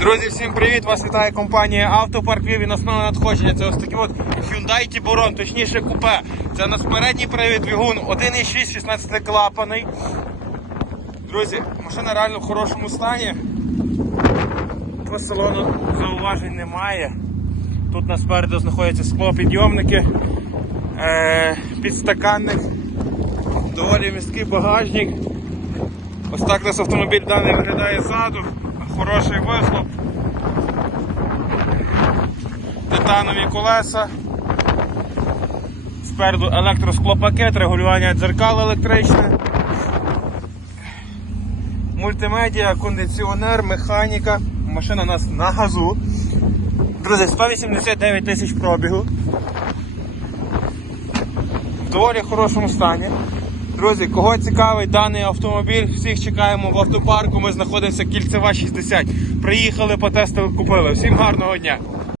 Друзі, всім привіт! Вас вітає компанія Автопарк Львів і основне надходження. Це ось такий от Hyundai Tiburon, точніше купе. Це у нас передній привід двигун 1,6 16 клапаний. Друзі, машина реально в хорошому стані. По салону зауважень немає. Тут у нас спереду знаходяться склопідйомники, е, підстаканник, доволі міський багажник. Ось так нас автомобіль даний виглядає ззаду. Хороший вихлоп. Титанові колеса. Спереду електросклопакет, регулювання дзеркал електричне. Мультимедіа, кондиціонер, механіка. Машина у нас на газу. Друзі, 189 тисяч пробігу. В доволі хорошому стані. Друзі, кого цікавий даний автомобіль, всіх чекаємо в автопарку. Ми знаходимося кільцева 60. Приїхали, потестили, купили. Всім гарного дня!